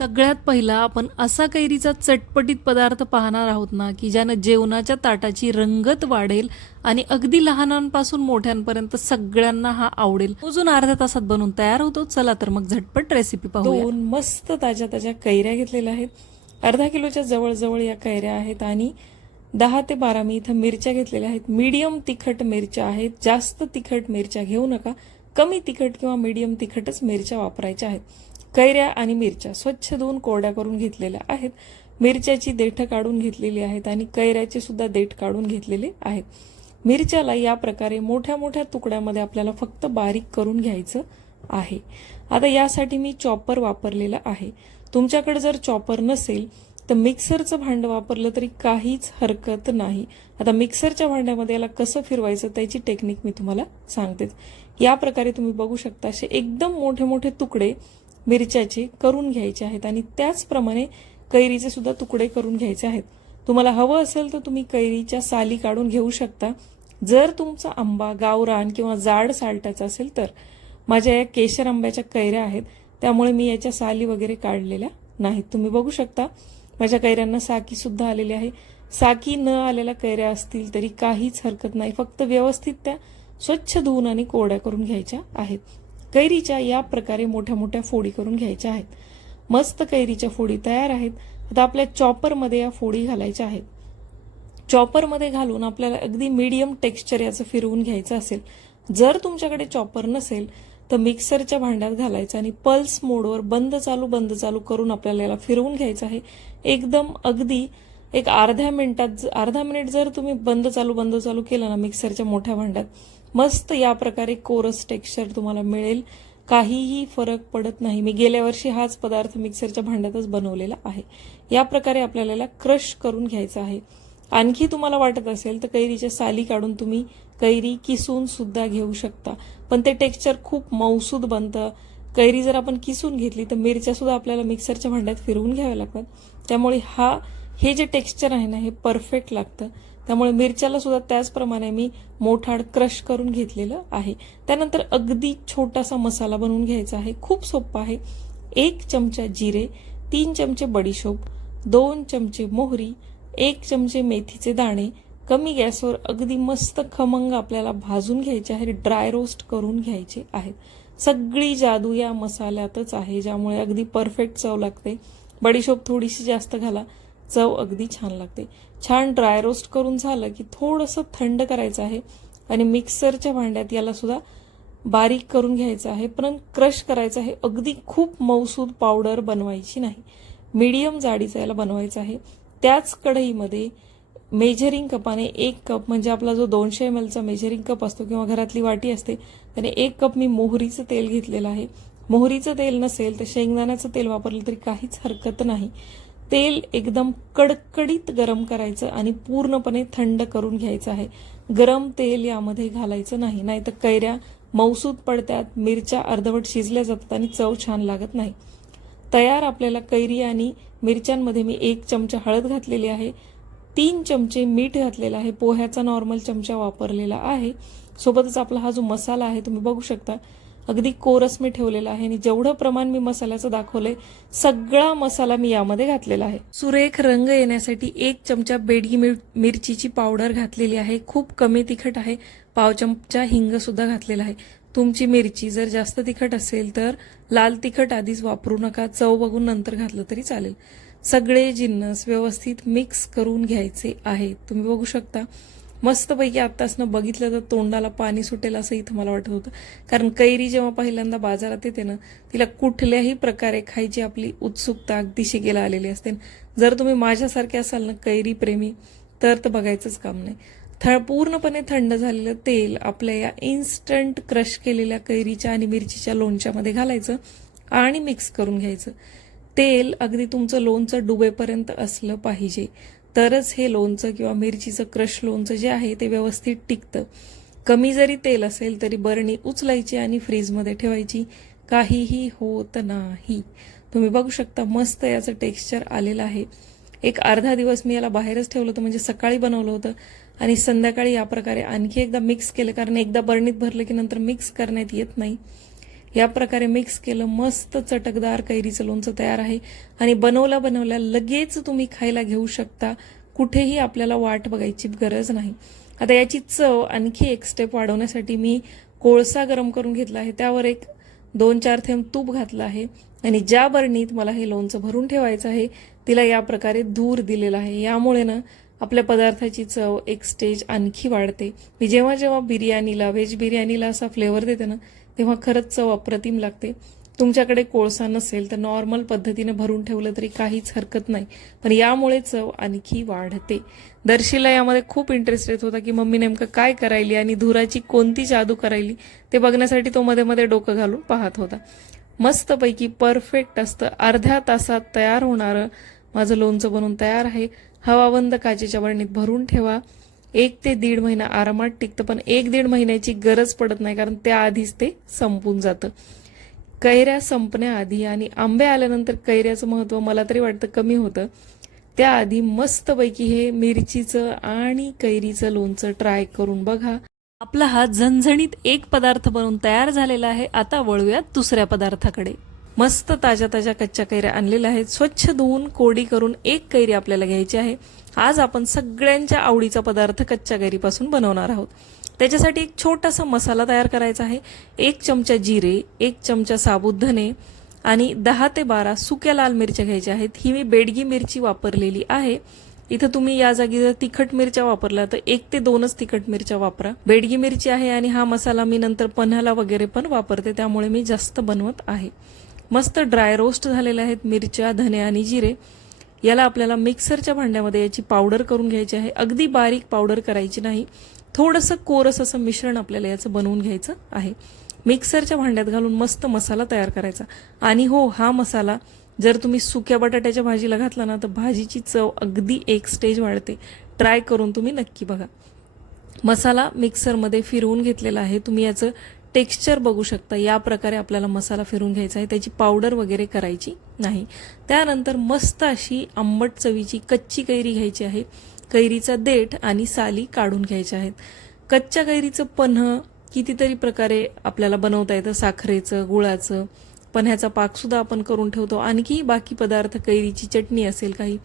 सगळ्यात पहिला आपण असा कैरीचा चटपटीत पदार्थ पाहणार आहोत ना, की ज्यानं जेवणाच्या ताटाची रंगत वाढेल आणि अगदी लहानांपासून मोठ्यांपर्यंत सगळ्यांना हा आवडेल. अजून अर्ध्या तासात बनवून तयार होतो. चला तर मग झटपट रेसिपी पाहूया. 2 मस्त ताज्या ताज्या कैऱ्या घेतलेल्या आहेत. अर्धा किलोच्या जवळ या कैऱ्या आहेत आणि 10 ते 12 मी इथं मिरच्या घेतलेल्या आहेत. मीडियम तिखट मिरच्या आहेत. जास्त तिखट मिरच्या घेऊ नका. कमी तिखट किंवा मीडियम तिखटच मिरच्या वापरायच्या आहेत. कैऱ्या आणि मिरच्या स्वच्छ धुवून कोरड्या करून घेतलेल्या आहेत. मिरच्याची देठं काढून घेतलेली आहेत आणि कैऱ्याचे सुद्धा देठ काढून घेतलेले आहेत. मिरच्याला या प्रकारे मोठ्या मोठ्या तुकड्यामध्ये आपल्याला फक्त बारीक करून घ्यायचं आहे. आता यासाठी मी चॉपर वापरलेला आहे. तुमच्याकडे जर चॉपर नसेल तर मिक्सरचं भांडं वापरलं तरी काहीच हरकत नाही. आता मिक्सरच्या भांड्यामध्ये याला कसं फिरवायचं त्याची टेक्निक मी तुम्हाला सांगतेच. या प्रकारे तुम्ही बघू शकता असे एकदम मोठे मोठे तुकडे मिरच्याचे करून घ्यायचे आहेत आणि त्याचप्रमाणे कैरीचे सुद्धा तुकडे करून घ्यायचे आहेत. तुम्हाला हवं असेल तर तुम्ही कैरीच्या साली काढून घेऊ शकता. जर तुमचा आंबा गावरान किंवा जाड सालटाचा असेल तर. माझ्या या केशर आंब्याच्या कैऱ्या आहेत त्यामुळे मी याच्या साली वगैरे काढलेल्या नाहीत. तुम्ही बघू शकता माझ्या कैऱ्यांना साकी सुद्धा आलेली आहे. साकी न आलेल्या कैऱ्या असतील तरी काहीच हरकत नाही. फक्त व्यवस्थित त्या स्वच्छ धुवून आणि कोरड्या करून घ्यायच्या आहेत. कैरीच्या या प्रकारे मोठ्या मोठ्या फोडी करून घ्यायच्या आहेत. मस्त कैरीच्या फोडी तयार आहेत. आता आपल्या चॉपरमध्ये या फोडी घालायच्या आहेत. चॉपरमध्ये घालून आपल्याला अगदी मीडियम टेक्स्चर याचं फिरवून घ्यायचं असेल. जर तुमच्याकडे चॉपर नसेल तर मिक्सरच्या भांड्यात घालायचं आणि पल्स मोडवर बंद चालू करून आपल्याला याला फिरवून घ्यायचं आहे. एकदम अगदी एक अर्धा मिनिट जर तुम्ही बंद चालू केलं ना मिक्सरच्या मोठ्या भांड्यात, मस्त या प्रकारे कोरस टेक्स्चर तुम्हाला मिळेल. काहीही फरक पडत नाही. मी गेल्या वर्षी हाच पदार्थ मिक्सरच्या भांड्यातच बनवलेला आहे. या प्रकारे आपल्याला क्रश करून घ्यायचं आहे. आणखी तुम्हाला वाटत असेल तर कैरीच्या साली काढून तुम्ही कैरी किसून सुद्धा घेऊ शकता, पण ते टेक्स्चर खूप मऊसूद बनतं. कैरी जर आपण किसून घेतली तर मिरच्या सुद्धा आपल्याला मिक्सरच्या भांड्यात फिरवून घ्याव्या लागतात. त्यामुळे हे जे टेक्स्चर आहे ना हे परफेक्ट लागतं. त्यामुळे मिरच्याला सुद्धा त्याचप्रमाणे मी मोठाड क्रश करून घेतलेलं आहे. त्यानंतर अगदी छोटासा मसाला बनवून घ्यायचा आहे. खूप सोपा आहे. 1 चमचा जिरे, 3 चमचे बडीशोप, 2 चमचे मोहरी, 1 चमचे मेथीचे दाणे कमी गॅसवर अगदी मस्त खमंग आपल्याला भाजून घ्यायचे आहे. ड्राय रोस्ट करून घ्यायचे आहेत. सगळी जादू या मसाल्यातच आहे ज्यामुळे अगदी परफेक्ट चव लागते. बडीशोप थोडीशी जास्त घाला, चव अगदी छान लागते. छान ड्राय रोस्ट करून झालं की थोडंसं थंड करायचं आहे आणि मिक्सरच्या भांड्यात याला सुद्धा बारीक करून घ्यायचं आहे, पण क्रश करायचं आहे. अगदी खूप मऊसूद पावडर बनवायची नाही. मीडियम जाडीचा याला बनवायचं आहे. त्याच कढईमध्ये मेजरिंग कपाने 1 कप म्हणजे आपला जो 200 ml चा मेजरिंग कप असतो किंवा घरातली वाटी असते त्याने 1 कप मी मोहरीचं तेल घेतलेलं आहे. मोहरीचं तेल नसेल तर शेंगदाण्याचं तेल वापरलं तरी काहीच हरकत नाही. तेल एकदम कडकडीत गरम करायचं आणि पूर्णपणे थंड करून घ्यायचं आहे. गरम तेल यामध्ये घालायचं नाही, नाहीतर कैऱ्या मऊसूद पडतात, मिरच्या अर्धवट शिजल्या जातात आणि चव छान लागत नाही. तयार आपल्याला कैरी आणि मिरच्यांमध्ये मी 1 चमचा हळद घातलेली आहे, 3 चमचे मीठ घातलेलं आहे, पोह्याचा नॉर्मल चमचा वापरलेला आहे. सोबतच आपला हा जो मसाला आहे तुम्ही बघू शकता अगदी कोरस मी ठेवलेला आहे आणि जेवढं प्रमाण मी मसाल्याचं दाखवलंय सगळा मसाला मी यामध्ये घातलेला आहे. सुरेख रंग येण्यासाठी 1 चमचा बेडगी मिरचीची पावडर घातलेली आहे. खूप कमी तिखट आहे. पाव चमचा हिंग सुद्धा घातलेला आहे. तुमची मिरची जर जास्त तिखट असेल तर लाल तिखट आधीच वापरू नका, चव बघून नंतर घातलं तरी चालेल. सगळे जिन्नस व्यवस्थित मिक्स करून घ्यायचे आहे. तुम्ही बघू शकता मस्तपैकी आत्तासनं बघितलं तर तोंडाला पाणी सुटेल असं इथं मला वाटत होतं. कारण कैरी जेव्हा पहिल्यांदा बाजारात येते ना तिला कुठल्याही प्रकारे खायची आपली उत्सुकता अगदी शिगेला आलेली असते. जर तुम्ही माझ्यासारखे असाल ना कैरी प्रेमी तर बघायचंच काम नाही. पूर्णपणे थंड झालेलं तेल आपल्या या इन्स्टंट क्रश केलेल्या कैरीच्या आणि मिरचीच्या लोणच्यामध्ये घालायचं आणि मिक्स करून घ्यायचं. तेल अगदी तुमचं लोणचं डुबेपर्यंत असलं पाहिजे तरच हे लोणचं किंवा मिरचीचं क्रश लोणचं जे आहे ते व्यवस्थित टिकतं. कमी जरी तेल असेल तरी बरणी उचलायची आणि फ्रीजमध्ये ठेवायची, काहीही होत नाही. तुम्ही बघू शकता मस्त याचं टेक्स्चर आलेलं आहे. एक अर्धा दिवस मी याला बाहेरच ठेवलं होतं, म्हणजे सकाळी बनवलं होतं आणि संध्याकाळी या प्रकारे आणखी एकदा मिक्स केलं, कारण एकदा बरणीत भरलं की नंतर मिक्स करण्यात येत नाही. या प्रकारे मिक्स केलं, मस्त चटकदार कैरीचं लोणचं तयार आहे आणि बनवल्या लगेच तुम्ही खायला घेऊ शकता. कुठेही आपल्याला वाट बघायची गरज नाही. आता याची चव आणखी एक स्टेप वाढवण्यासाठी मी कोळसा गरम करून घेतला आहे, त्यावर एक 2-4 थेंब तूप घातलं आहे आणि ज्या बरणीत मला हे लोणचं भरून ठेवायचं आहे तिला या प्रकारे धूर दिलेला आहे. यामुळे ना आपल्या पदार्थाची चव एक स्टेज आणखी वाढते. मी जेव्हा जेव्हा बिर्याणीला, व्हेज बिर्याणीला असा फ्लेवर देते ना, तेव्हा खरंच चव अप्रतिम लागते. तुमच्याकडे कोळसा नसेल तर नॉर्मल पद्धतीने भरून ठेवलं तरी काहीच हरकत नाही, पण यामुळे चव आणखी वाढते. दर्शीला यामध्ये खूप इंटरेस्ट येत होता की मम्मी नेमकं काय करायली आणि धुराची कोणती जादू करायली, ते बघण्यासाठी तो मध्ये मध्ये डोकं घालून पाहत होता. मस्तपैकी परफेक्ट असतं. अर्ध्या तासात तयार होणारं माझं लोणचं बनून तयार आहे. हवाबंद काचेच्या बरणीत भरून ठेवा. 1 ते 1.5 महिना आरामात टिकतं, पण 1-1.5 महिन्याची गरज पडत नाही, कारण त्याआधीच ते संपून जातं. कैऱ्या संपण्याआधी आणि आंबे आल्यानंतर कैऱ्याचं महत्त्व मला तरी वाटतं कमी होतं. त्याआधी मस्तपैकी हे मिरचीचं आणि कैरीचं लोणचं ट्राय करून बघा. आपला हा झणझणीत एक पदार्थ बनवून तयार झालेला आहे. आता वळूयात दुसऱ्या पदार्थाकडे. मस्त ताज्या ताज्या कच्च्या कैऱ्या आणलेल्या आहेत. स्वच्छ धुवून कोरडी करून एक कैरी आपल्याला घ्यायची आहे. आज आपण सगळ्यांच्या आवडीचा पदार्थ कच्च्या कैरीपासून बनवणार आहोत. त्याच्यासाठी एक छोटासा मसाला तयार करायचा आहे. 1 चमचा जिरे, 1 चमचा साबुत धने आणि 10 ते 12 सुक्या लाल मिरच्या घ्यायच्या आहेत. ही मी बेडगी मिरची वापरलेली आहे. इथं तुम्ही या जागी जर तिखट मिरच्या वापरल्या तर 1 ते 2च तिखट मिरच्या वापरा. बेडगी मिरची आहे आणि हा मसाला मी नंतर पन्ह्याला वगैरे पण वापरते, त्यामुळे मी जास्त बनवत आहे. मस्त ड्राय रोस्ट झालेल्या आहेत मिरच्या, धने आणि जिरे. याला आपल्याला मिक्सरच्या भांड्यामध्ये याची पावडर करून घ्यायची आहे. अगदी बारीक पावडर करायची नाही, थोडंसं कोरस असं मिश्रण आपल्याला याचं बनवून घ्यायचं आहे. मिक्सरच्या भांड्यात घालून मस्त मसाला तयार करायचा. आणि हो, हा मसाला जर तुम्ही सुक्या बटाट्याच्या भाजीला घातला ना तर भाजीची चव अगदी एक स्टेज वाढते. ट्राय करून तुम्ही नक्की बघा. मसाला मिक्सरमध्ये फिरवून घेतलेला आहे. तुम्ही याचं टेक्स्चर बघू शकता. या प्रकारे आपल्याला मसाला फिरवून घ्यायचा आहे, त्याची पावडर वगैरे करायची नाही. त्यानंतर मस्त अशी आंबट चवीची कच्ची कैरी घ्यायची आहे. कैरीचा देठ आणि साली काढून घ्यायच्या आहेत. कच्च्या कैरीचं पन्हं कितीतरी प्रकारे आपल्याला बनवता येतं. साखरेचं, गुळाचं, पन्ह्याचा पाकसुद्धा आपण करून ठेवतो. आणखी बाकी पदार्थ, कैरीची चटणी असेल काही.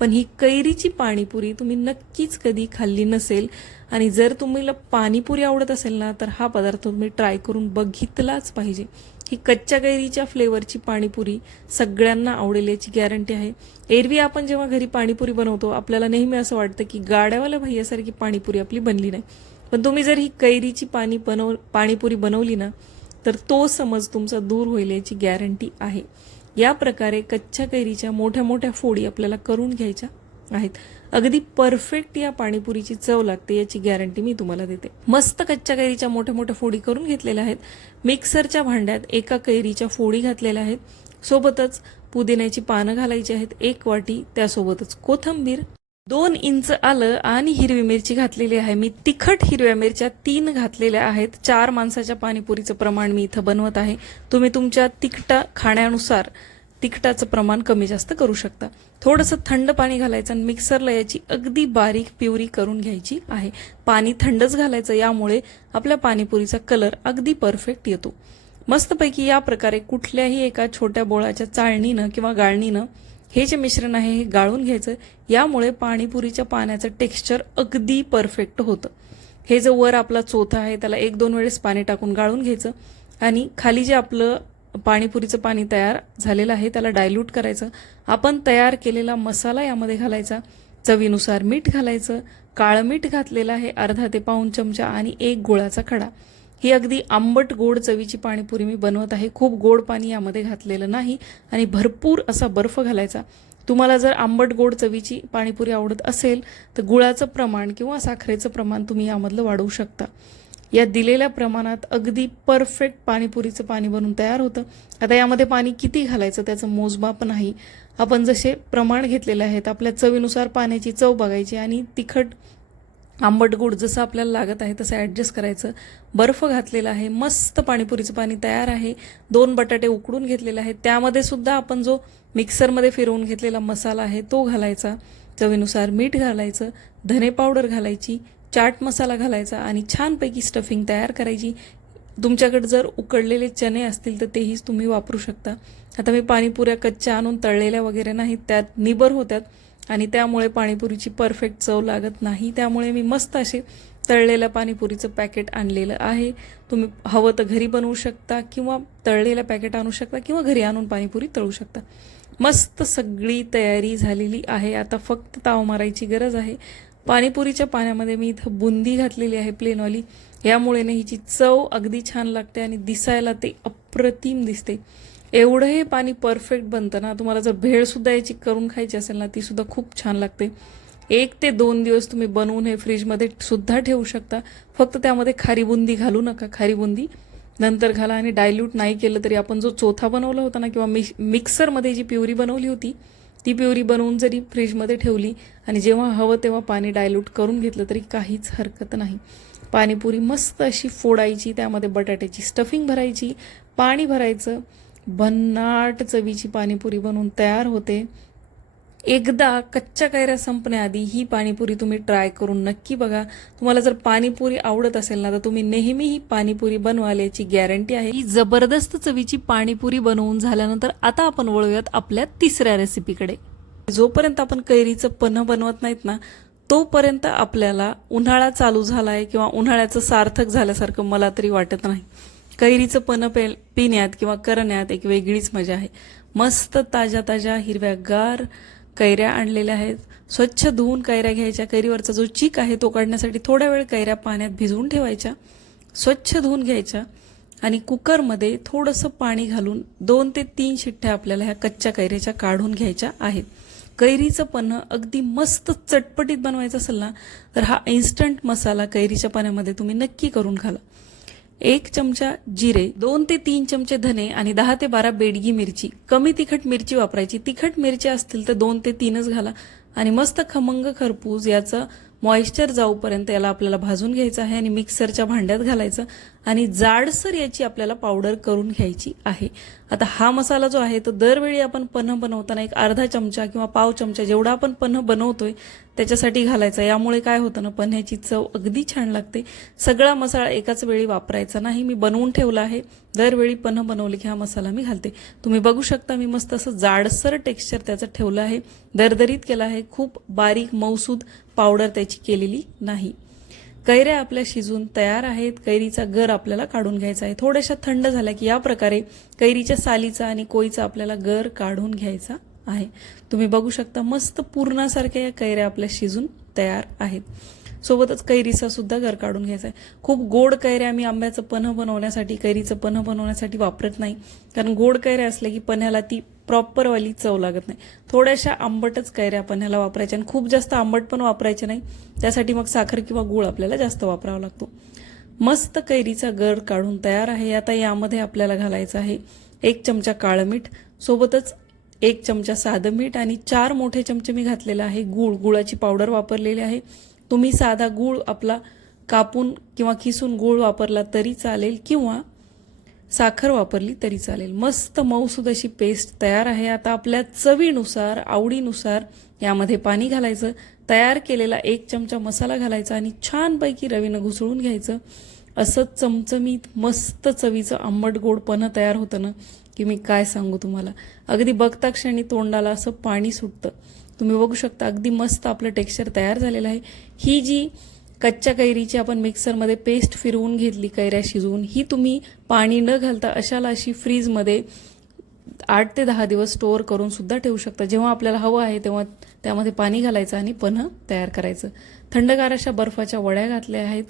पण ही कैरीची पाणीपुरी तुम्ही नक्कीच कधी खाल्ली नसेल, आणि जर तुम्हाला पाणीपुरी आवडत असेल ना तर हा पदार्थ तुम्ही ट्राय करून बघितलाच पाहिजे. ही कच्च्या कैरीच्या फ्लेवरची पाणीपुरी सगळ्यांना आवडेल याची गॅरंटी आहे. एरवी आपण जेव्हा घरी पाणीपुरी बनवतो आपल्याला नेहमी असं वाटतं की गाड्यावाल्या भैयासारखी पाणीपुरी आपली बनली नाही, पण तुम्ही जर ही कैरीची पाणीपुरी बनवली ना तर तो समज तुमचा दूर होईल याची गॅरंटी आहे. या प्रकारे कच्च्या कैरीच्या मोठ्या मोठ्या फोडी आपल्याला करून घ्यायच्या आहेत. अगदी परफेक्ट या पाणीपुरीची चव लागते याची गॅरंटी मी तुम्हाला देते. मस्त कच्च्या कैरीच्या मोठ्या मोठ्या फोडी करून घेतलेल्या आहेत. मिक्सरच्या भांड्यात एका कैरीच्या फोडी घातलेल्या आहेत. सोबतच पुदिन्याची पानं घालायची आहेत 1 वाटी, त्यासोबतच कोथिंबीर, 2 इंच आलं आणि हिरवी मिरची घातलेली आहे. मी तिखट हिरव्या मिरच्या 3 घातलेल्या आहेत. 4 माणसाच्या पाणीपुरीचं प्रमाण मी इथं बनवत आहे. तुम्ही तुमच्या खाण्यानुसार तिखटाचं प्रमाण कमी जास्त करू शकता. थोडंसं थंड पाणी घालायचं आणि मिक्सरला याची अगदी बारीक प्युरी करून घ्यायची आहे. पाणी थंडच घालायचं, यामुळे आपल्या पाणीपुरीचा कलर अगदी परफेक्ट येतो. मस्तपैकी या प्रकारे कुठल्याही एका छोट्या बोळाच्या चाळणीनं किंवा गाळणीनं हे जे मिश्रण आहे हे गाळून घ्यायचं. यामुळे पाणीपुरीच्या पाण्याचं टेक्स्चर अगदी परफेक्ट होतं. हे जो वर आपला चोथा आहे त्याला 1-2 वेळेस पाणी टाकून गाळून घ्यायचं आणि खाली जे आपलं पाणीपुरीचं पाणी तयार झालेलं आहे त्याला डायल्यूट करायचं. आपण तयार केलेला मसाला यामध्ये घालायचा. चवीनुसार मीठ घालायचं. काळं मीठ घातलेलं आहे अर्धा ते पाऊण चमचा आणि 1 गुळाचा खडा. ही अगदी आंबट गोड चवीची पाणीपुरी मी बनवत आहे. खूप गोड पाणी यामध्ये घातलेलं नाही आणि भरपूर असा बर्फ घालायचा. तुम्हाला जर आंबट गोड चवीची पाणीपुरी आवडत असेल तर गुळाचं प्रमाण किंवा साखरेचं प्रमाण तुम्ही यामधलं वाढवू शकता. या दिलेल्या प्रमाणात अगदी परफेक्ट पाणीपुरीचं पाणी बनून तयार होतं. आता यामध्ये पाणी किती घालायचं त्याचं मोजमाप नाही. आपण जसे प्रमाण घेतलेले आहेत आपल्या चवीनुसार पाण्याची चव बघायची आणि तिखट आंबट गोड जसं आपल्याला लागत आहे तसं ॲडजस्ट करायचं. बर्फ घातलेला आहे. मस्त पाणीपुरीचं पाणी तयार आहे. 2 बटाटे उकडून घेतलेले आहेत. त्यामध्ये सुद्धा आपण जो मिक्सरमध्ये फिरवून घेतलेला मसाला आहे तो घालायचा. चवीनुसार मीठ घालायचं. धने पावडर घालायची. चाट मसाला घालायचा आणि छानपैकी स्टफिंग तयार करायची. तुमच्याकडे जर उकडलेले चणे असतील तर तेही तुम्ही वापरू शकता. आता मी पाणीपुऱ्या कच्च्या आणून तळलेल्या वगैरे नाहीत, त्यात निबर होत्यात आणि त्यामुळे पाणीपुरीची परफेक्ट चव लागत नाही. त्यामुळे मी मस्त असे तळलेल्या पाणीपुरीचं पॅकेट आणलेलं आहे. तुम्ही हवं तर घरी बनवू शकता किंवा तळलेलं पॅकेट आणू शकता किंवा घरी आणून पाणीपुरी तळू शकता. मस्त सगळी तयारी झालेली आहे. आता फक्त ताव मारायची गरज आहे. पाणीपुरीच्या पाण्यामध्ये मी इथं बुंदी घातलेली आहे प्लेनवाली. यामुळे ना हिची चव अगदी छान लागते आणि दिसायला ते अप्रतिम दिसते. एवढं हे पाणी परफेक्ट बनतं ना, तुम्हाला जर भेळसुद्धा याची करून खायची असेल ना, ती सुद्धा खूप छान लागते. 1 ते 2 दिवस तुम्ही बनवून हे फ्रीजमध्ये सुद्धा ठेवू शकता. फक्त त्यामध्ये खारी बुंदी घालू नका. खारी बुंदी नंतर घाला आणि डायल्यूट नाही केलं तरी आपण जो चोथा बनवला होता ना किंवा मिक्सरमध्ये जी प्युरी बनवली होती ती प्युरी बनवून जरी फ्रीजमध्ये ठेवली आणि जेव्हा हवं तेव्हा पाणी डायल्यूट करून घेतलं तरी काहीच हरकत नाही. पाणीपुरी मस्त अशी फोडायची, त्यामध्ये बटाट्याची स्टफिंग भरायची, पाणी भरायचं, भन्नाट चवीची पाणीपुरी बनवून तयार होते. एकदा कच्च्या कैऱ्या संपण्याआधी ही पाणीपुरी तुम्ही ट्राय करून नक्की बघा. तुम्हाला जर पाणीपुरी आवडत असेल ना तर तुम्ही नेहमी ही पाणीपुरी बनवाल याची गॅरंटी आहे. ही जबरदस्त चवीची पाणीपुरी बनवून झाल्यानंतर आता आपण वळूयात आपल्या तिसऱ्या रेसिपीकडे. जोपर्यंत आपण कैरीचं पन्ह बनवत नाहीत ना तोपर्यंत आपल्याला उन्हाळा चालू झालाय किंवा उन्हाळ्याचं सार्थक झाल्यासारखं मला तरी वाटत नाही. कैरीचं पन्ह पिण्यात किंवा करण्यात एक वेगळीच मजा आहे. मस्त ताज्या ताज्या हिरव्यागार कैऱ्या आणलेल्या आहेत. स्वच्छ धुवून कैऱ्या घ्यायच्या. कैरीवरचा जो चीक आहे तो काढण्यासाठी थोडा वेळ कैऱ्या पाण्यात भिजवून ठेवायच्या. स्वच्छ धुवून घ्यायच्या आणि कुकरमध्ये थोडंसं पाणी घालून 2 ते 3 शिट्ट्या आपल्याला ह्या कच्च्या कैऱ्याच्या काढून घ्यायच्या आहेत. कैरीचं पन्ह अगदी मस्त चटपटीत बनवायचं असेल ना तर हा इन्स्टंट मसाला कैरीच्या पाण्यामध्ये तुम्ही नक्की करून घाला. 1 चमचा जिरे, 2 ते 3 चमचे धने आणि 10 ते 12 बेडगी मिरची. कमी तिखट मिरची वापरायची. तिखट मिरची असतील तर 2 ते 3च घाला आणि मस्त खमंग खरपूस याचं मॉइश्चर जाऊपर्यंत याला आपल्याला भाजून घ्यायचं आहे आणि मिक्सरच्या भांड्यात घालायचं आणि जाडसर याची आपल्याला पावडर करून घ्यायची आहे. आता हा मसाला जो आहे तो दरवेळी आपण पन्ह बनवताना एक अर्धा चमचा किंवा पाव चमचा जेवढा आपण पन्ह बनवतोय त्याच्यासाठी घालायचा. यामुळे काय होतं ना, पन्ह्याची चव अगदी छान लागते. सगळा मसाला एकाच वेळी वापरायचा नाही. मी बनवून ठेवला आहे. दरवेळी पन्ह बनवले की हा मसाला मी घालते. तुम्ही बघू शकता मी मस्त असं जाडसर टेक्स्चर त्याचं ठेवलं आहे. दरदरीत केलं आहे. खूप बारीक मऊसूद पावडर त्याची केलेली नाही. कैऱ्या आपल्या शिजून तयार आहेत. कैरीचा गर आपल्याला काढून घ्यायचा आहे. थोड्याशा थंड झाल्या की या प्रकारे कैरीच्या सालीचा आणि कोईचा आपल्याला गर काढून घ्यायचा आहे. तुम्ही बघू शकता मस्त पूर्णासारख्या या कैऱ्या आपल्या शिजून तयार आहेत. सोबतच कैरीचा सुद्धा गर काढून घ्यायचा आहे. खूप गोड कैऱ्या मी आंब्याचं पन्ह बनवण्यासाठी कैरीचं पन्ह बनवण्यासाठी वापरत नाही, कारण गोड कैऱ्या असल्या की पन्ह्याला ती प्रॉपरवाली चव लागत नाही. थोड्याशा आंबटच कैऱ्या पन्ह्याला वापरायच्या आणि खूप जास्त आंबट पण वापरायचे नाही. त्यासाठी मग साखर किंवा गूळ आपल्याला जास्त वापरावा लागतो. मस्त कैरीचा गर काढून तयार आहे. आता यामध्ये आपल्याला घालायचं आहे 1 चमचा काळं मीठ, सोबतच 1 चमचा साधं मीठ आणि 4 मोठे चमचे मी घातलेला आहे गूळ. गुळाची पावडर वापरलेली आहे. तुम्ही साधा गूळ आपला कापून किंवा किसून गूळ वापरला तरी चालेल किंवा साखर वापरली तरी चालेल. मस्त मऊसूद अशी पेस्ट तयार आहे. आता आपल्या चवीनुसार आवडीनुसार यामध्ये पाणी घालायचं. तयार केलेला 1 चमचा मसाला घालायचा आणि छानपैकी रवीनं घुसळून घ्यायचं. असं चमचमीत मस्त चवीचं आंबट गोड पन्ह तयार होतं ना की मी काय सांगू तुम्हाला. अगदी बघता क्षणी तोंडाला असं पाणी सुटतं. तुम्ही बघू शकता अगदी मस्त आपलं टेक्स्चर तयार झालेलं आहे. ही जी कच्च्या कैरीची आपण मिक्सरमध्ये पेस्ट फिरवून घेतली कैऱ्या शिजवून, ही तुम्ही पाणी न घालता अशाला अशी फ्रीजमध्ये 8 ते 10 दिवस स्टोअर करून सुद्धा ठेवू शकता. जेव्हा आपल्याला हवं आहे तेव्हा त्यामध्ये पाणी घालायचं आणि पन्ह तयार करायचं. थंडगार अशा बर्फाच्या वड्या घातल्या आहेत.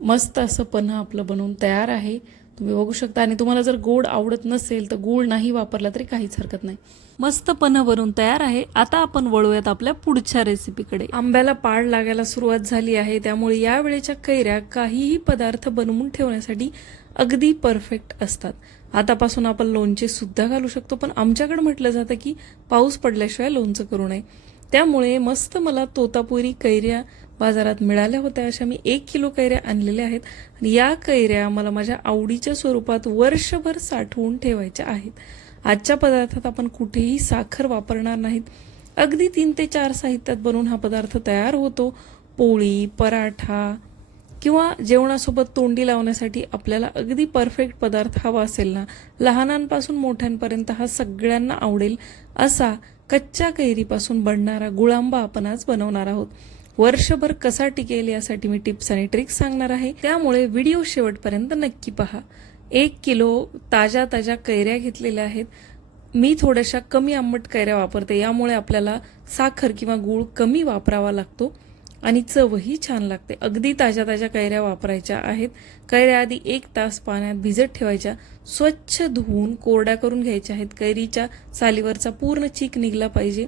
मस्त असं पन्ह आपलं बनवून तयार आहे. तुम्ही बघू शकता. आणि तुम्हाला जर गोड आवडत नसेल तर गूळ नाही वापरला तरी काहीच हरकत नाही. मस्त पन्ह बनवून तयार आहे. आता आपण वळूयात आपल्या पुढच्या रेसिपीकडे. आंब्याला पाड लागायला सुरुवात झाली आहे, त्यामुळे यावेळेच्या कैऱ्या काहीही पदार्थ बनवून ठेवण्यासाठी अगदी परफेक्ट असतात. आतापासून आपण लोणचे सुद्धा घालू शकतो, पण आमच्याकडे म्हटलं जातं की पाऊस पडल्याशिवाय लोणचं करू नये. त्यामुळे मस्त मला तोतापुरी कैऱ्या बाजारात मिळाल्या होत्या. अशा मी 1 किलो कैऱ्या आणलेल्या आहेत आणि या कैऱ्या मला माझ्या आवडीच्या स्वरूपात वर्षभर साठवून ठेवायच्या आहेत. आजच्या पदार्थात आपण कुठेही साखर वापरणार नाहीत. अगदी 3 ते 4 साहित्यात बनवून हा पदार्थ तयार होतो. पोळी, पराठा, किंवा जेवणासोबत तोंडी लावण्यासाठी आपल्याला अगदी परफेक्ट पदार्थ हवा असेल ना, लहानांपासून मोठ्यांपर्यंत हा सगळ्यांना आवडेल असा कच्च्या कैरीपासून बनणारा गुळांबा आपण आज बनवणार आहोत. वर्षभर कसा टिकेल यासाठी मी टिप्स आणि ट्रिक्स सांगणार आहे, त्यामुळे व्हिडिओ शेवटपर्यंत नक्की पहा. 1 किलो ताज्या ताज्या कैऱ्या घेतलेल्या आहेत. मी थोड्याशा कमी आंबट कैऱ्या वापरते, यामुळे आपल्याला साखर किंवा गूळ कमी वापरावा लागतो आणि चवही छान लागते. अगदी ताज्या ताज्या कैऱ्या वापरायच्या आहेत. कैऱ्या आधी 1 तास पाण्यात भिजत ठेवायच्या, स्वच्छ धुवून कोरड्या करून घ्यायच्या आहेत. कैरीच्या सालीवरचा पूर्ण चीक निघला पाहिजे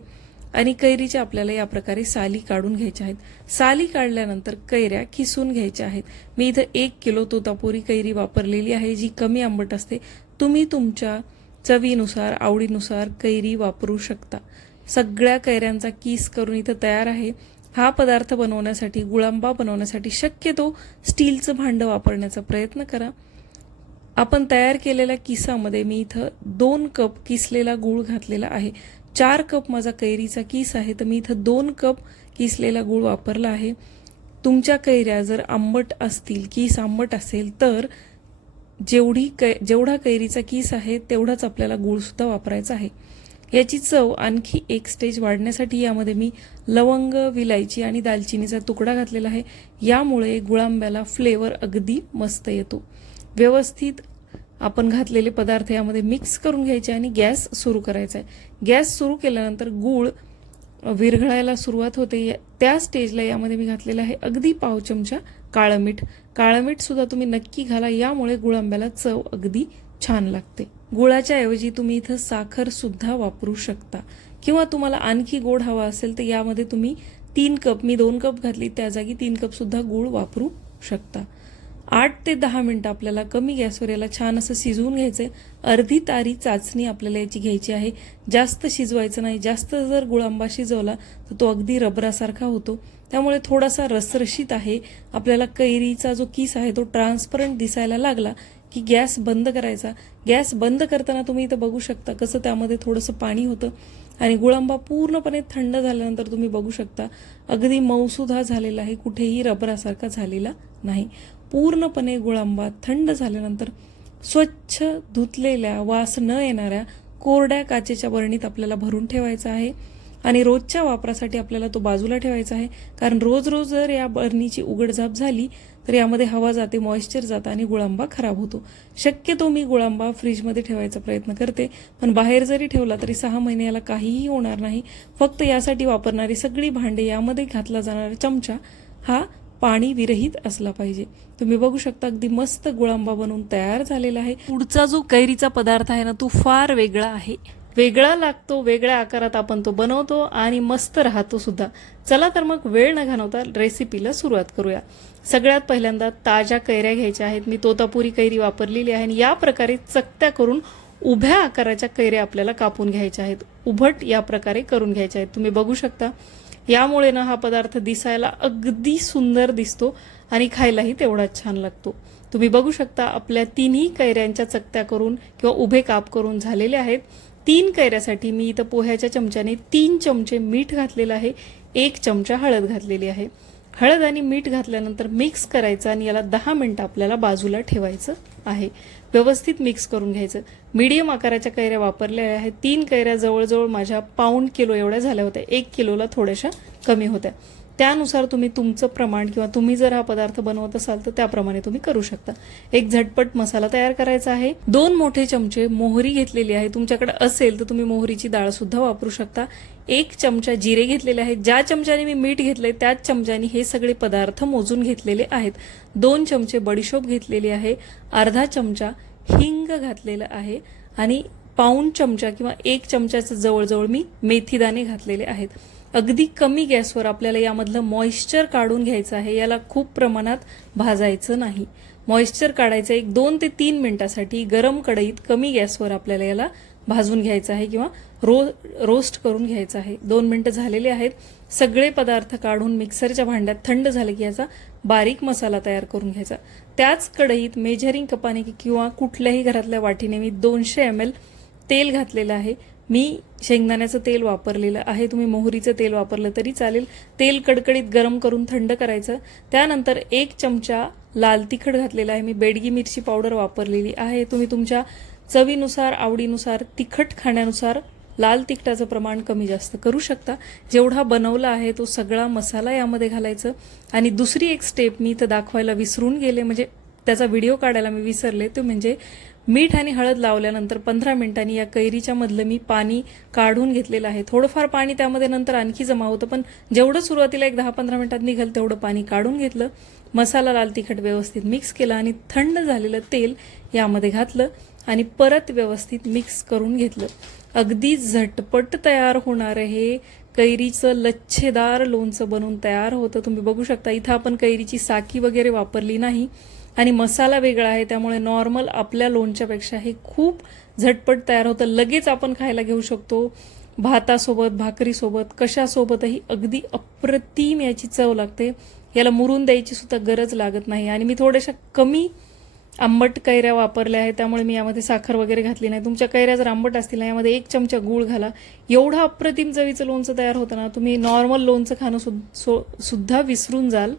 आणि कैरीच्या आपल्याला या प्रकारे साली काढून घ्यायच्या आहेत. साली काढल्यानंतर कैऱ्या किसून घ्यायच्या आहेत. मी इथं 1 किलो तोतापुरी कैरी वापरलेली आहे, जी कमी आंबट असते. तुम्ही तुमच्या चवीनुसार आवडीनुसार कैरी वापरू शकता. सगळ्या कैऱ्यांचा किस करून इथं तयार आहे. हा पदार्थ बनवण्यासाठी, गुळांबा बनवण्यासाठी शक्यतो स्टीलचं भांडं वापरण्याचा प्रयत्न करा. आपण तयार केलेल्या किसामध्ये मी इथं 2 कप किसलेला गूळ घातलेला आहे. 4 कप माझा कैरीचा किस आहे, तर मी इथं 2 कप किसलेला गूळ वापरला आहे. तुमच्या कैऱ्या जर आंबट असतील, किस आंबट असेल, तर जेवढा कैरीचा किस आहे तेवढाच आपल्याला गूळ सुद्धा वापरायचा आहे. याची चव आणखी एक स्टेज वाढण्यासाठी यामध्ये मी लवंग, विलायची आणि दालचिनीचा तुकडा घातलेला आहे. यामुळे गुळांब्याला फ्लेवर अगदी मस्त येतो. व्यवस्थित आपण घातलेले पदार्थ यामध्ये मिक्स करून घ्यायचे आणि गॅस सुरू करायचा आहे. गॅस सुरू केल्यानंतर गूळ विरघळायला सुरुवात होते. त्या स्टेजला यामध्ये मी घातलेलं आहे अगदी पाव चमचा काळं मीठ. काळं मीठ सुद्धा तुम्ही नक्की घाला, यामुळे गुळांब्याला चव अगदी छान लागते. गुळाच्या ऐवजी तुम्ही इथं साखर सुद्धा वापरू शकता किंवा तुम्हाला आणखी गोड हवा असेल तर यामध्ये तुम्ही 3 कप, मी 2 कप घातली, त्या जागी 3 कप सुद्धा गूळ वापरू शकता. 8 ते 10 मिनिटं आपल्याला कमी गॅसवर याला छान असं शिजवून घ्यायचंय. अर्धी तारी चाचणी आपल्याला याची घ्यायची आहे. जास्त शिजवायचं नाही. जास्त जर गुळांबा शिजवला तर तो अगदी रबरासारखा होतो. त्यामुळे थोडासा रसरशीत आहे. आपल्याला कैरीचा जो किस आहे तो ट्रान्सपरंट दिसायला लागला की गॅस बंद करायचा. गॅस बंद करताना तुम्ही इथं बघू शकता कसं त्यामध्ये थोडंसं पाणी होतं आणि गुळांबा पूर्णपणे थंड झाल्यानंतर तुम्ही बघू शकता अगदी मऊसुद्धा झालेला आहे, कुठेही रबरासारखा झालेला नाही. पूर्णपणे गुळांबा थंड झाल्यानंतर स्वच्छ धुतलेल्या, वास न येणाऱ्या कोरड्या काचेच्या बरणीत आपल्याला भरून ठेवायचा आहे आणि रोजच्या वापरासाठी आपल्याला तो बाजूला ठेवायचा आहे. कारण रोज रोज जर या बरणीची उघडझाप झाली तर यामध्ये हवा जाते, मॉइश्चर जातं आणि गुळांबा खराब होतो. शक्यतो मी गुळांबा फ्रीजमध्ये ठेवायचा प्रयत्न करते, पण बाहेर जरी ठेवला तरी 6 महिने याला काहीही होणार नाही. फक्त यासाठी वापरणारी सगळी भांडे, यामध्ये घातला जाणारा चमचा हा पाणी विरहित असला पाहिजे. तुम्ही बघू शकता अगदी मस्त गुळांबा बनवून तयार झालेला आहे. पुढचा जो कैरीचा पदार्थ आहे ना, तो फार वेगळा आहे. वेगळा लागतो, वेगळ्या आकारात आपण तो बनवतो आणि मस्त राहतो सुद्धा. चला तर मग वेळ न घालवता रेसिपीला सुरुवात करूया. सगळ्यात पहिल्यांदा ताज्या कैऱ्या घ्यायच्या आहेत. मी तोतापुरी कैरी वापरलेली आहे आणि या प्रकारे चकत्या करून उभ्या आकाराच्या कैऱ्या आपल्याला कापून घ्यायच्या आहेत. उभट या प्रकारे करून घ्यायच्या आहेत. तुम्ही बघू शकता. यामुळे ना हा पदार्थ दिसायला अगदी सुंदर दिसतो आणि खायलाही तेवढाच छान लागतो. तुम्ही बघू शकता आपल्या 3ही कैऱ्यांच्या चकत्या करून किंवा उभे काप करून झालेले आहेत. 3 कैऱ्यासाठी मी इथं पोह्याच्या चमच्याने 3 चमचे मीठ घातलेलं आहे. 1 चमचा हळद घातलेली आहे. हळद आणि मीठ घातल्यानंतर मिक्स करायचं आणि याला 10 मिनिटं आपल्याला बाजूला ठेवायचं आहे. व्यवस्थित मिक्स करून घ्यायचं. मीडियम आकाराच्या कैऱ्या वापरल्या आहेत. 3 कैऱ्या जवळजवळ माझ्या पाऊण किलो एवढ्या झाल्या होत्या. 1 किलोला थोड्याशा कमी होत्या. त्यानुसार तुम्ही तुमचं प्रमाण किंवा तुम्ही जर हा पदार्थ बनवत असाल तर त्याप्रमाणे तुम्ही करू शकता. एक झटपट मसाला तयार करायचा आहे. 2 मोठे चमचे मोहरी घेतलेली आहे. तुमच्याकडे असेल तर तुम्ही मोहरीची डाळ सुद्धा वापरू शकता. 1 चमचा जिरे घेतलेले आहेत. ज्या चमच्याने मी मीठ घेतलंय त्याच चमच्याने हे सगळे पदार्थ मोजून घेतलेले आहेत. 2 चमचे बडीशोप घेतलेली आहे. अर्धा चमचा हिंग घातलेलं आहे आणि पाऊण चमचा किंवा 1 चमच्याचं जवळजवळ मी मेथीदाणे घातलेले आहेत. अगदी कमी गॅसवर आपल्याला यामधलं मॉइश्चर काढून घ्यायचं आहे. याला खूप प्रमाणात भाजायचं नाही. मॉइश्चर काढायचं 2 ते 3 मिनिटासाठी गरम कढईत कमी गॅसवर आपल्याला याला भाजून घ्यायचं आहे किंवा रोस्ट करून घ्यायचं आहे. 2 मिनिटं झालेले आहेत. सगळे पदार्थ काढून मिक्सरच्या भांड्यात थंड झाले की याचा बारीक मसाला तयार करून घ्यायचा. त्याच कढईत मेजरिंग कपाने किंवा कुठल्याही घरातल्या वाटीने मी 200 ml तेल घातलेलं आहे. मी शेंगदाण्याचं तेल वापरलेलं आहे. तुम्ही मोहरीचं तेल वापरलं तरी चालेल. तेल कडकडीत गरम करून थंड करायचं. त्यानंतर 1 चमचा लाल तिखट घातलेला आहे. मी बेडगी मिरची पावडर वापरलेली आहे. तुम्ही तुमच्या चवीनुसार, आवडीनुसार, तिखट खाण्यानुसार लाल तिखटाचं प्रमाण कमी जास्त करू शकता. जेवढा बनवला आहे तो सगळा मसाला यामध्ये घालायचं. आणि दुसरी एक स्टेप मी इथं दाखवायला विसरून गेले, म्हणजे त्याचा व्हिडिओ काढायला मी विसरले, ते म्हणजे मीठ आणि हळद लावल्यानंतर 15 मिनिटांनी या कैरीच्या मधलं मी पाणी काढून घेतलेलं आहे. थोडंफार पाणी त्यामध्ये नंतर आणखी जमा होतं, पण जेवढं सुरुवातीला एक 10-15 मिनिटात निघाल तेवढं पाणी काढून घेतलं. मसाला लाल तिखट व्यवस्थित मिक्स केला आणि थंड झालेलं तेल यामध्ये घातलं आणि परत व्यवस्थित मिक्स करून घेतलं. अगदी झटपट तयार होणारं हे कैरीचं लच्छेदार लोणचं बनवून तयार होतं. तुम्ही बघू शकता इथं आपण कैरीची साकी वगैरे वापरली नाही आणि मसाला वेगळा आहे, त्यामुळे नॉर्मल आपल्या लोणच्यापेक्षा हे खूप झटपट तयार होतं. लगेच आपण खायला घेऊ शकतो. भातासोबत, भाकरीसोबत, कशासोबतही अगदी अप्रतिम याची चव लागते. याला मुरून द्यायची सुद्धा गरज लागत नाही. आणि मी थोड्याशा कमी आंबट कैऱ्या वापरल्या आहेत, त्यामुळे मी यामध्ये साखर वगैरे घातली नाही. तुमच्या कैऱ्या जर आंबट असतील ना, यामध्ये 1 चमचा गूळ घाला. एवढं अप्रतिम चवीचं लोणचं तयार होतं ना, तुम्ही नॉर्मल लोणचं खाणं सुद्धा विसरून जाल,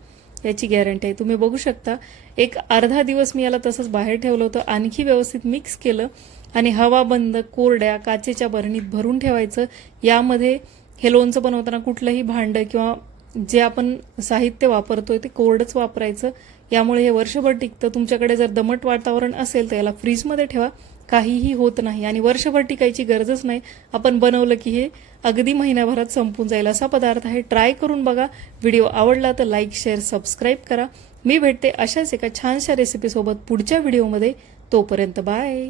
याची गॅरंटी आहे. तुम्ही बघू शकता एक अर्धा दिवस मी याला तसंच बाहेर ठेवलं होतं. आणखी व्यवस्थित मिक्स केलं आणि हवा बंद कोरड्या काचेच्या बरणीत भरून ठेवायचं. यामध्ये हे लोणचं बनवताना कुठलंही भांडं किंवा जे आपण साहित्य वापरतोय ते कोरडंच वापरायचं. यामुळे हे वर्षभर टिकतं. तुमच्याकडे जर दमट वातावरण असेल तर याला फ्रीजमध्ये ठेवा, काहीही होत नाही आणि वर्षभर टिकायची गरजच नाही. आपण बनवलं की हे अगदी महिन्याभरात संपून जाईल असा पदार्थ आहे. ट्राय करून बघा. व्हिडिओ आवडला तर लाईक, शेअर, सबस्क्राईब करा. मी भेटते अशाच एका छानशा रेसिपीसोबत पुढच्या व्हिडिओमध्ये. तोपर्यंत बाय.